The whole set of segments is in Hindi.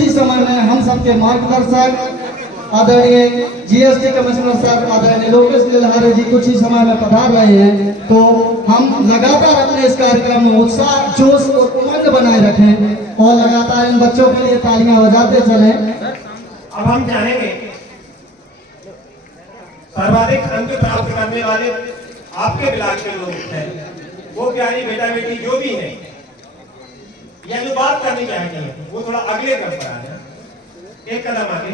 ही समय में हम सबके मार्गदर्शक आदरणीय जीएसटी कमिश्नर साहब आदरणीय लोकेश लीलहारे जी कुछ ही समय में पधार रहे हैं, तो हम लगातार अपने इस कार्यक्रम में उत्साह, जोश और उमंग बनाए रखें और लगातार इन बच्चों के लिए तालियां बजाते चलें। अब हम चाहेंगे सर्वाधिक अंक प्राप्त करने वाले आपके ब्लॉक के लोग हैं, वो प्यारी बेटा बेटी जो भी है या जो बात करनी चाहेंगे वो थोड़ा अगले कदम पर आ जाए, एक कदम आगे।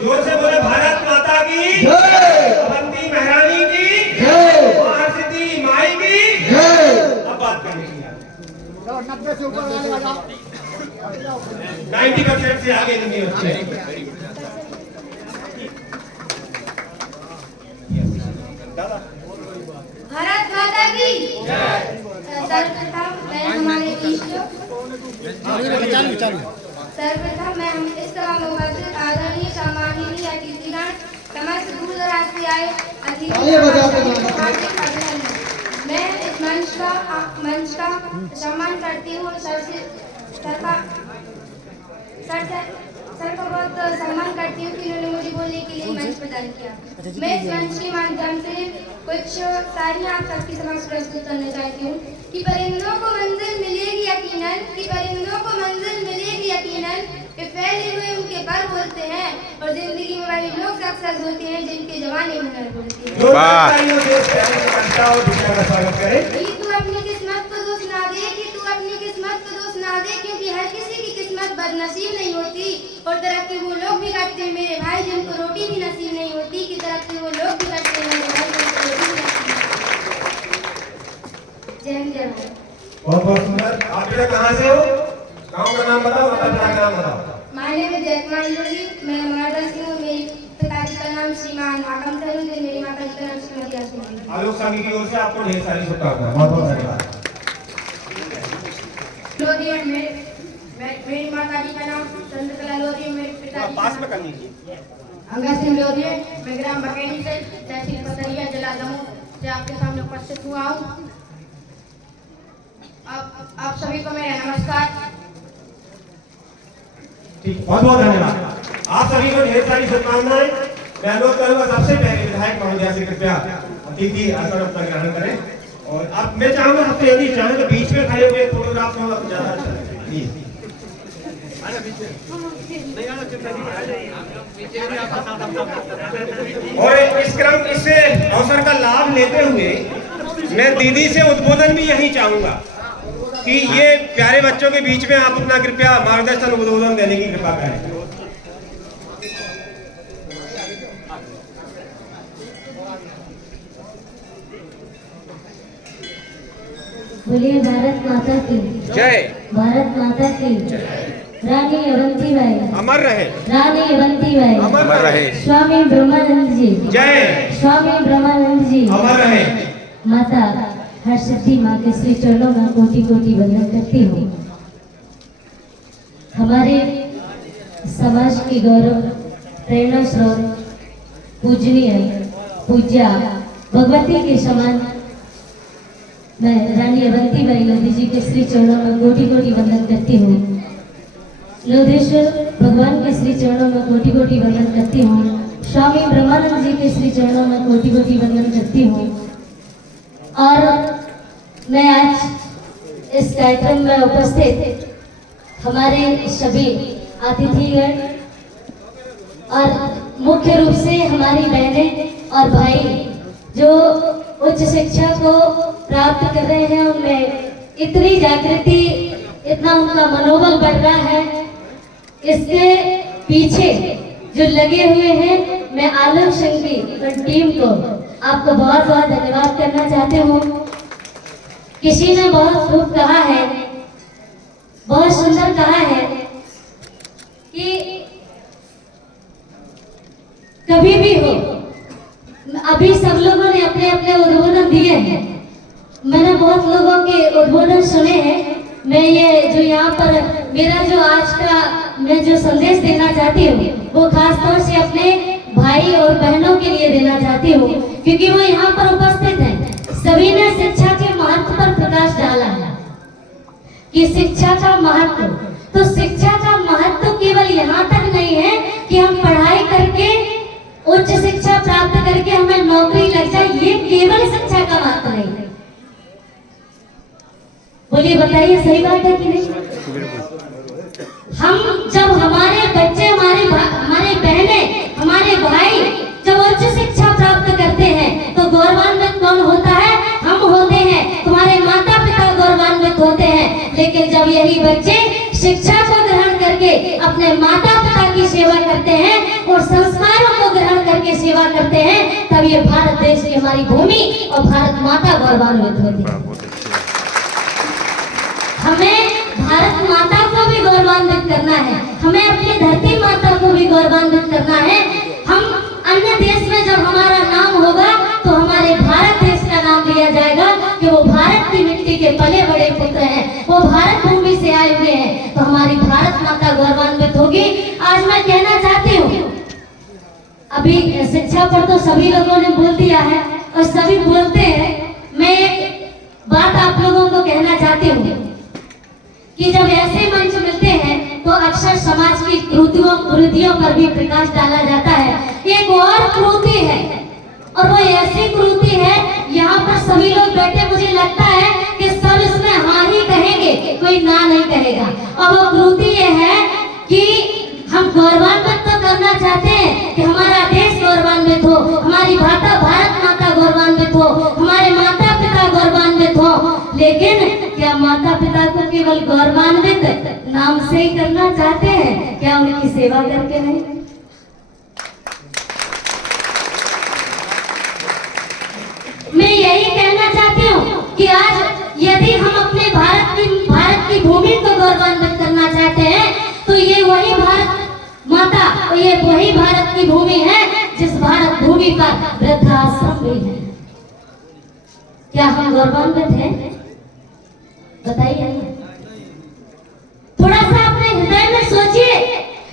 जोर से बोले भारत माता की जय, अवंती महारानी की जय, हरसिद्धि माई की जय। अब बात करने की 90% से आगे नहीं होते। भारत माता की जय। सर्वप्रथम मैं हमारे सर्वप्रथम मैं हम इस सभा में उपस्थित आदरणीय सम्माननीय अतिथिगण समस्त दूर दराज से आए मैं इस मंच का सम्मान करती हूँ। सर का बहुत सम्मान करती हूँ कि उन्होंने मुझे बोलने के लिए मंच प्रदान किया। मैं इस मंच के माध्यम से कुछ शायरियाँ आप सबके समक्ष प्रस्तुत करना चाहती हूँ कि परिंदों को मंजिल मिलेगी यकीनन, कि परिंदों को मंजिल मिलेगी यकीनन, कि फैले हुए उनके पर बोलते हैं और जिंदगी में वही लोग सक्सेस होते हैं जिनके जवानी हुनर बोलते हैं। तू अपनी किस्मत को दोष ना दे, कि तू अपनी किस्मत को दोष ना दे, क्योंकि हर किसी की किस्मत बदनसीब नहीं होती और तरक्की वो लोग भी करते हैं मेरे भाई जिनको रोटी भी नसीब नहीं होती, कि तरक्की वो लोग भी करते हैं मेरे भाई जिनको रोटी भी नसीब नहीं। जय जय। बहुत बहुत सुंदर। आप बेटा कहाँ से हो? गाँव का नाम बताओ, अपना नाम बताओ। माय नेम इज जयकुमार योगी, मैं मराठा से हूँ। मेरे पिताजी का नाम श्रीमान आगम थे, मेरी माता जी का नाम श्रीमती आसमा। आलोक संघ की ओर से आपको ढेर सारी शुभकामनाएं। बहुत बहुत धन्यवाद। मेरी माता जी का नाम चंद्रकला लोधी, मेरे पिताजी पास में करनी चाहिए। अंगद सिंह लोधी, मैं ग्राम बकेनी से तहसील पथरिया जिला दमोह से आपके सामने उपस्थित हुआ हूँ। आप सभी को मेरा नमस्कार। ठीक, बहुत बहुत धन्यवाद। आप सभी को ढेर सारी शुभकामनाएं। मैं अनुरोध करूंगा सबसे पहले विधायक महोदय से कृपया अतिथि आसन अपना ग्रहण करें और अब मैं चाहूंगा सबसे यदि चाहें तो बीच में खड़े हुए फोटोग्राफ को ज्यादा अच्छा लगेगा। और इस अवसर का लाभ लेते हुए मैं दीदी से उद्बोधन भी यही चाहूंगा कि ये प्यारे बच्चों के बीच में आप अपना कृपया मार्गदर्शन उद्बोधन देने की कृपा करें। बोलिए भारत माता की जय। भारत माता की रानी अवंतीबाई अमर रहे। रानी अवंतीबाई अमर रहे। स्वामी ब्रह्मानंद जी जय। स्वामी ब्रह्मानंद जी अमर रहे। माता हरसिद्धि माँ के श्री चरणों में कोटि कोटि वंदन करती हूँ। हमारे समाज की गौरव, प्रेरणा स्रोत, पूजनीय पूज्या भगवती के समान मैं रानी अवंतीबाई लोधी जी के श्री चरणों में कोटि कोटि वंदन करती हूँ। लोधेश्वर भगवान के श्री चरणों में कोटि कोटि वंदन करती हूँ। स्वामी ब्रह्मानंद जी के श्री चरणों में कोटि कोटि वंदन करती हूँ। और मैं आज इस कार्यक्रम में उपस्थित हमारे सभी अतिथिगण और मुख्य रूप से हमारी बहनें और भाई जो उच्च शिक्षा को प्राप्त कर रहे हैं, उनमें इतनी जागृति, इतना उनका मनोबल बढ़ रहा है, इसके पीछे जो लगे हुए हैं, मैं आलोक संघ की टीम को आपको बहुत बहुत धन्यवाद करना चाहती हूँ। किसी ने बहुत खूब कहा है, बहुत सुंदर कहा है कि कभी भी हो, अभी सब लोगों ने अपने अपने उद्बोधन दिए हैं, मैंने बहुत लोगों के उद्बोधन सुने हैं। मैं ये जो यहाँ पर मेरा जो आज का मैं जो संदेश देना चाहती हूँ वो खास तौर से अपने भाई और बहनों के लिए देना चाहती हूँ, क्योंकि वो यहाँ पर उपस्थित हैं। सभी ने शिक्षा के महत्व पर प्रकाश डाला है कि शिक्षा का महत्व, तो शिक्षा नौकरी लग जाए, ये केवल शिक्षा का मात्र नहीं है। बोलिए बताइए, सही बात है कि नहीं? हम जब हमारे बच्चे, हमारे बहने, हमारे भाई जब उच्च शिक्षा प्राप्त करते हैं तो गौरवान्वित कौन होता है? हम होते हैं, तुम्हारे माता पिता गौरवान्वित होते हैं। लेकिन जब यही बच्चे शिक्षा को ग्रहण करके अपने माता पिता की सेवा करते हैं और संस्कारों को ग्रहण करके सेवा करते हैं, तब ये भारत देश की हमारी भूमि और भारत माता गौरवान्वित होती है। हमें भारत माता को भी गौरवान्वित करना है, हमें अपनी धरती माता को भी गौरवान्वित करना है। हम अन्य देश में जब हमारा नाम होगा तो हमारे भारत देश का नाम लिया जाएगा कि वो भारत की मिट्टी के पले बड़े पुत्र हैं, वो भारत भूमि से आए हुए हैं, तो हमारी भारत माता गौरवान्वित होगी। आज मैं कहना चाहती हूँ, अभी शिक्षा पर तो सभी लोगों ने बोल दिया है और सभी बोलते हैं। मैं एक बात आप लोगों को कहना चाहती हूँ कि जब ऐसे मंच मिलते हैं तो अक्सर समाज की कुरीतियों पर भी प्रकाश डाला जाता है। एक और कुरीति है और वो ऐसी कुरीति है, यहाँ पर सभी लोग बैठे, मुझे लगता है कि सब इसमें हाँ ही कहेंगे, कोई ना नहीं कहेगा। और वो कुरीति ये है कि हम गौरवान्वित तो करना चाहते हैं कि हमारा देश गौरवान्वित हो, हमारी भारत माता गौरवान्वित हो, हमारे माता पिता गौरवान्वित हो, लेकिन क्या माता पिता को केवल गौरवान्वित नाम से ही करना चाहते हैं? क्या उनकी सेवा करके नहीं? मैं यही कहना चाहती हूँ कि आज यदि हम अपने भारत की भूमि को गौरवान्वित करना चाहते हैं तो ये वही भारत माता, ये वही भारत की भूमि है जिस भारत भूमि पर वृद्धाश्रम भी है। क्या हम गौरवान्वित हैं? बताइए। थोड़ा सा अपने हृदय में सोचिए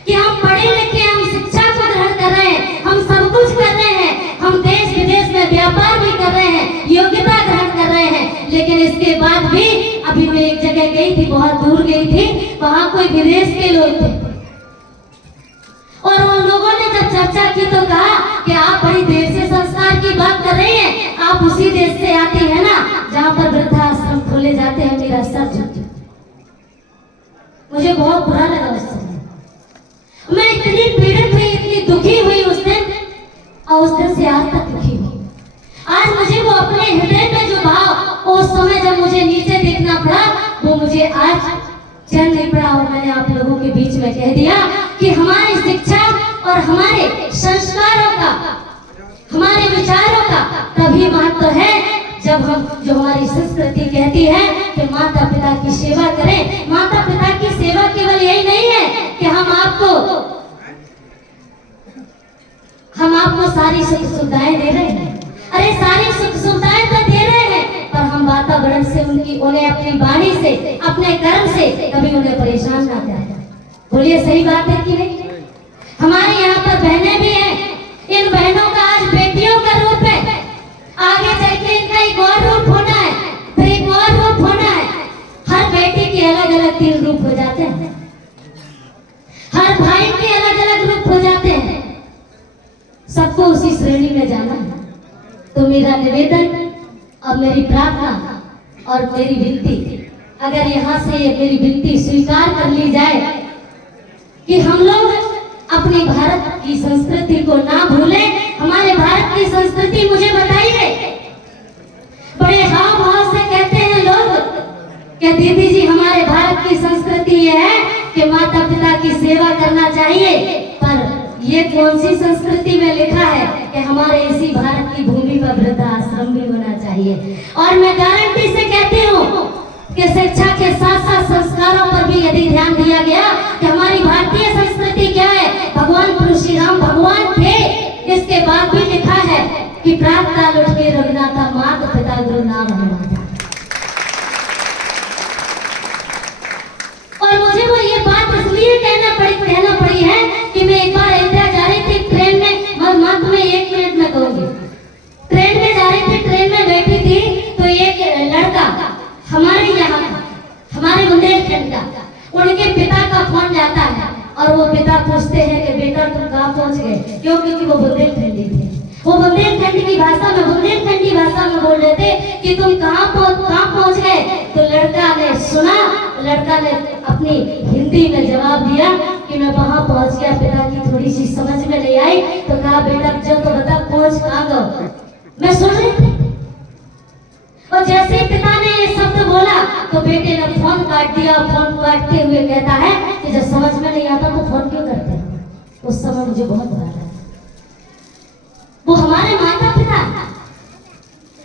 कि हम पढ़े लिखे, हम शिक्षा को ग्रहण कर रहे हैं, हम सब कुछ कर रहे हैं, हम देश विदेश में व्यापार भी कर रहे हैं, योग्यता ग्रहण कर रहे हैं, लेकिन इसके बाद भी अभी मैं एक जगह गई थी, बहुत दूर गई थी, वहां कोई विदेश के लोग थे और उन लोगों ने जब चर्चा की तो कहा कि आप बड़ी देर से संस्कार की बात कर रहे हैं, आप उसी देश से आती है ना जहाँ पर वृद्धाश्रम खोले जाते हैं। मेरा सर झुक गया, मुझे बहुत बुरा लगा उस समय। मैं इतनी पीड़ित हुई, इतनी दुखी हुई उस दिन, और उस दिन से आज तक दुखी हुई। आज मुझे वो अपने हृदय में जो भाव उस समय जब मुझे नीचे देखना पड़ा, वो मुझे आज चैन नहीं पड़ा। और मैंने आप लोगों के बीच में कह दिया कि हमारी शिक्षा और हमारे संस्कारों का, हमारे विचारों का तभी महत्व है जब हम, जो हमारी संस्कृति कहती है कि माता पिता की सेवा करें। माता पिता की सेवा केवल यही नहीं है कि हम आपको सारी सुख सुविधाएं दे रहे हैं, अरे सारी सुख सुविधाएं तो दे रहे हैं, पर हम वातावरण से उन्हें अपनी वाणी से, अपने कर्म से कभी उन्हें परेशान ना करें। बोलिए सही बात है कि नहीं? हमारे यहाँ पर बहनें भी हैं, इन बहनों का आज बेटियों का रूप है, आगे चल के इनका एक और रूप होना है, फिर एक और रूप होना है। हर बेटी के अलग अलग 3 रूप हो जाते हैं, हर भाई के अलग अलग रूप हो जाते हैं, सबको उसी श्रेणी में जाना है। तो मेरा निवेदन और मेरी प्रार्थना और मेरी विनती, अगर यहाँ से मेरी विनती स्वीकार कर ली जाए कि हम लोग अपनी भारत की संस्कृति को ना भूलें। हमारे भारत की संस्कृति, मुझे बताइए, बड़े हाव भाव से कहते हैं लोग कि दीदी जी हमारे भारत की संस्कृति ये है कि माता पिता की सेवा करना चाहिए, पर ये कौन सी संस्कृति में लिखा है कि हमारे इसी भारत की भूमि पर वृद्धाश्रम भी होना चाहिए? और मैं गारंटी से कहती हूँ कि शिक्षा के साथ साथ संस्कारों पर भी यदि ध्यान दिया गया कि हमारी भारतीय संस्कृति क्या है, भगवान श्री राम भगवान थे, इसके बाद भी लिखा है कि प्रात काल उठ के रघुनाथा माता पिता गुरु नाम हमारा। और मुझे वो ये बात इसलिए कहना पड़ी है कि मैं एक बार अयोध्या जा रही थी ट्रेन में, मैं तुम्हें 1 मिनट में कहूंगी। ट्रेन में जा रही थी, ट्रेन में बैठी थी, तो एक लड़का हमारे यहाँ, हमारे बुंदेलखंड का, उनके पिता का फोन जाता है और वो पिता पूछते हैं कि बेटा तुम कहाँ पहुँच गए, क्योंकि वो बुंदेलखंडी थे। वो बुंदेलखंड की भाषा में, बुंदेलखंडी भाषा में बोल रहे थे कि तुम कहाँ पहुँच गए। तो लड़का ने सुना, लड़का ने अपनी हिंदी में जवाब दिया कि मैं वहां पहुंच गया। पिता की थोड़ी सी समझ में नहीं आई तो कहा बेटा जो तो बता पहुंच कहाँ गए। मैं सुन रही थी और जैसे ही पिता ने ये शब्द बोला तो बेटे ने फोन काट दिया। फोन काटते हुए कहता है कि जब समझ में नहीं आता तो फोन क्यों करते हैं। उस समय मुझे बहुत बुरा लगा। वो हमारे माता पिता,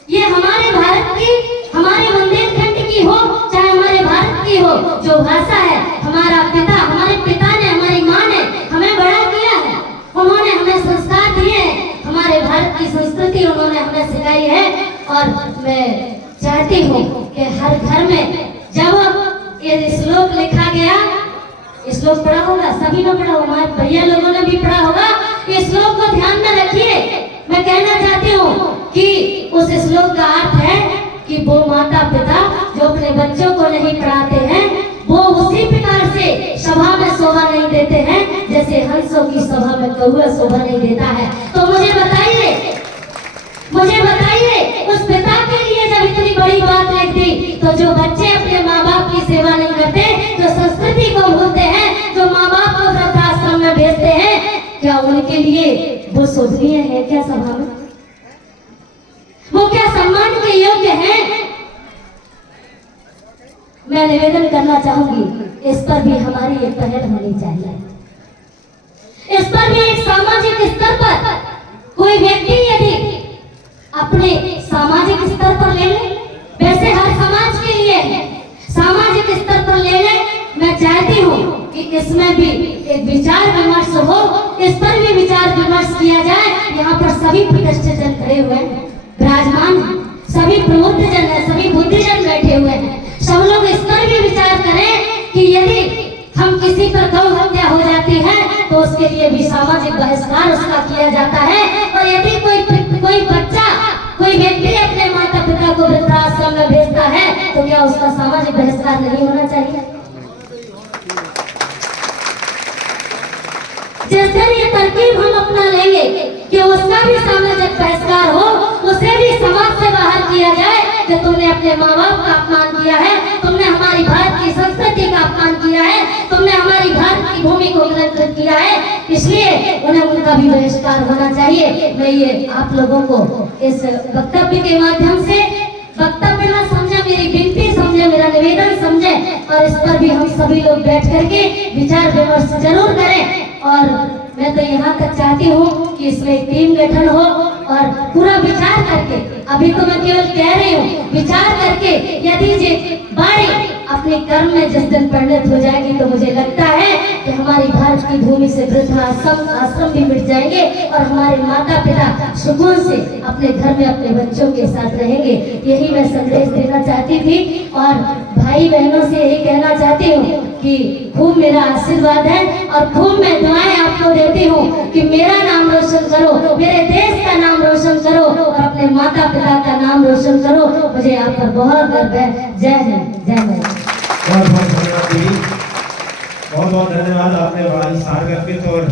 ये हमारे भारत की, हमारे बुंदेलखंड की हो चाहे हमारे भारत की हो, जो भाषा है हमारा पिता, हमारे पिता ने, हमारी माँ ने हमें बड़ा किया है। उन्होंने हमें संस्कार दिए हैं, हमारे भारत की संस्कृति उन्होंने हमें सिखाई है। और मैं चाहती हूँ कि हर घर में जब ये श्लोक लिखा गया, श्लोक पढ़ा होगा, सभी ने पढ़ा होगा, हमारे भैया लोगों ने भी पढ़ा होगा। इस श्लोक को ध्यान में रखिए। मैं कहना चाहती हूँ कि उस श्लोक का अर्थ है कि वो माता पिता जो अपने बच्चों को नहीं पढ़ाते हैं वो उसी प्रकार से सभा में शोभा नहीं देते हैं जैसे हंसों की सभा में कौआ शोभा नहीं देता है। तो मुझे बताइए उस पिता के लिए जब इतनी बड़ी बात लिख दी तो जो बच्चे अपने माँ बाप की सेवा नहीं करते, जो संस्कृति को भूलते हैं, जो माँ बाप को वृद्धाश्रम में भेजते हैं, क्या उनके लिए वो शोभनीय है क्या सभा में? वो क्या सम्मान के योग्य हैं? मैं निवेदन करना चाहूंगी इस पर भी हमारी एक पहल होनी चाहिए। इस पर भी एक सामाजिक स्तर पर कोई व्यक्ति यदि अपने सामाजिक स्तर पर ले ले, वैसे हर समाज के लिए सामाजिक स्तर पर ले ले, मैं चाहती हूँ कि इसमें भी एक विचार विमर्श हो, इस पर भी विचार विमर्श किया जाए। यहाँ पर सभी प्रतिष्ठित जन खड़े हुए हैं, विराजमान हैं, सभी प्रबुद्ध जन है, सभी बुद्धिजन बैठे हुए हैं। सब लोग इस पर भी विचार करें कि यदि हम किसी पर गौ हत्या हो जाती है तो उसके लिए भी सामाजिक बहिष्कार उसका किया जाता है। और यदि कोई बच्चा, कोई व्यक्ति अपने माता पिता को वृद्धाश्रम में भेजता है तो क्या उसका सामाजिक बहिष्कार नहीं होना चाहिए? जिस दिन ये तरकीब हम अपना लेंगे कि उसका भी सामाजिक बहिष्कार हो, उसे भी समाज से बाहर किया जाए कि तुमने अपने माँ बाप का अपमान किया है, तुमने हमारी भारत की संस्कृति का अपमान किया है, तुमने हमारी भारत की भूमि को गिरफ्तार किया है, इसलिए उन्हें उनका भी बहिष्कार होना चाहिए। मैं ये आप लोगों को इस वक्तव्य के माध्यम से, वक्तव्य ना समझे, मेरी विनती समझे, मेरा निवेदन समझे और इस पर भी हम सभी लोग बैठ करके विचार विमर्श जरूर करें। और मैं तो यहाँ तक चाहती हूँ कि इसमें एक टीम गठन हो और पूरा विचार करके, अभी तो मैं केवल कह रही हूँ, विचार करके यदि ये बाड़ी अपने कर्म में जिस दिन परिणत हो जाएगी तो मुझे लगता है कि हमारी भारत की भूमि से वृद्धाश्रम भी मिट जाएंगे और हमारे माता पिता सुकून से अपने घर में अपने बच्चों के साथ रहेंगे। यही मैं संदेश देना चाहती थी और भाई बहनों से यही कहना चाहती हूँ कि खूब मेरा आशीर्वाद है और खूब मैं दुआएं आपको देती हूँ कि मेरा नाम रोशन करो, मेरे देश का नाम रोशन करो और अपने माता पिता का नाम रोशन करो। मुझे आप पर बहुत गर्व है। जय हिंद, जय भारत। बहुत बहुत धन्यवाद दीदी, बहुत बहुत धन्यवाद। आपने बड़ा ही सार अर्पित और